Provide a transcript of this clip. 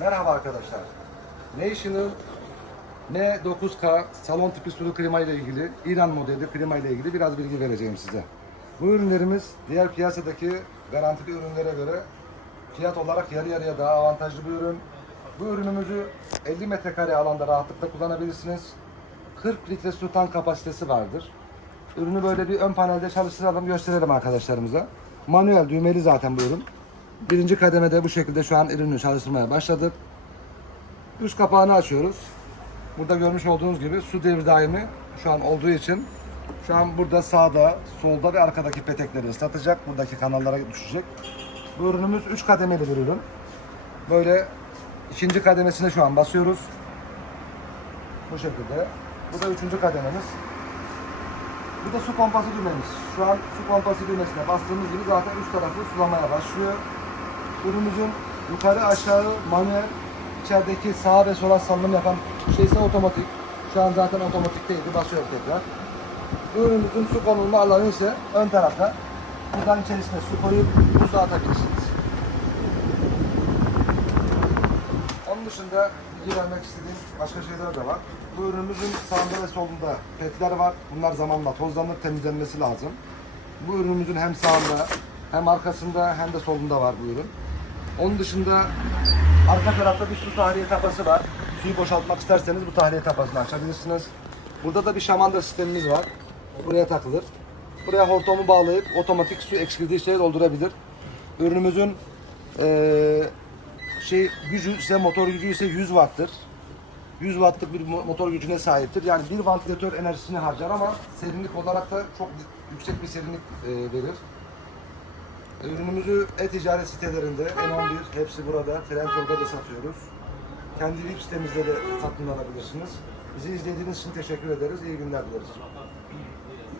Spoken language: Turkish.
Merhaba arkadaşlar. National N9K salon tipi sulu klima ile ilgili İran modeli klima ile ilgili biraz bilgi vereceğim size. Bu ürünlerimiz diğer piyasadaki garantili ürünlere göre fiyat olarak yarı yarıya daha avantajlı bir ürün. Bu ürünümüzü 50 metrekare alanda rahatlıkla kullanabilirsiniz. 40 litre su tank kapasitesi vardır. Ürünü böyle bir ön panelde çalıştıralım, gösterelim arkadaşlarımıza. Manuel düğmeli zaten bu ürün. Birinci kademede bu şekilde şu an ürünü çalıştırmaya başladık. Üst kapağını açıyoruz. Burada görmüş olduğunuz gibi su devir daimi şu an olduğu için şu an burada sağda, solda ve arkadaki petekleri ıslatacak. Buradaki kanallara düşecek. Bu ürünümüz 3 kademeli bir ürün. Böyle ikinci kademesine şu an basıyoruz. Bu şekilde. Bu da üçüncü kadememiz. Bu da su pompası düğmemiz. Şu an su pompası düğmesine bastığımız gibi zaten üst tarafı sulamaya başlıyor. Ürünümüzün yukarı aşağı manuel, içerideki sağa ve sola salınım yapan şey ise otomatik. Şu an zaten otomatikteydi. Basıyorum tekrar. Ürünümüzün su konulma alanı ise ön tarafta. Buradan içerisine su koyup buza atabilirsiniz. Onun dışında bilgi vermek istediğim başka şeyler de var. Bu ürünümüzün sağında ve solunda petler var. Bunlar zamanla tozlanır, temizlenmesi lazım. Bu ürünümüzün hem sağında hem arkasında hem de solunda var bu ürün. Onun dışında arka tarafta bir su tahliye tapası var. Suyu boşaltmak isterseniz bu tahliye tapasını açabilirsiniz. Burada da bir şamanda sistemimiz var. Buraya takılır. Buraya hortumu bağlayıp otomatik su eksildiği şeyi doldurabilir. Ürünümüzün eee şey gücü ise motor gücü ise 100 watt'tır. 100 wattlık bir mo- motor gücüne sahiptir. Yani bir vantilatör enerjisini harcar ama serinlik olarak da çok yüksek bir serinlik verir. Ürünümüzü e-ticaret sitelerinde N11 hepsi burada. Trendyol'da da satıyoruz. Kendi web sitemizde de satın alabilirsiniz. Bizi izlediğiniz için teşekkür ederiz. İyi günler dileriz.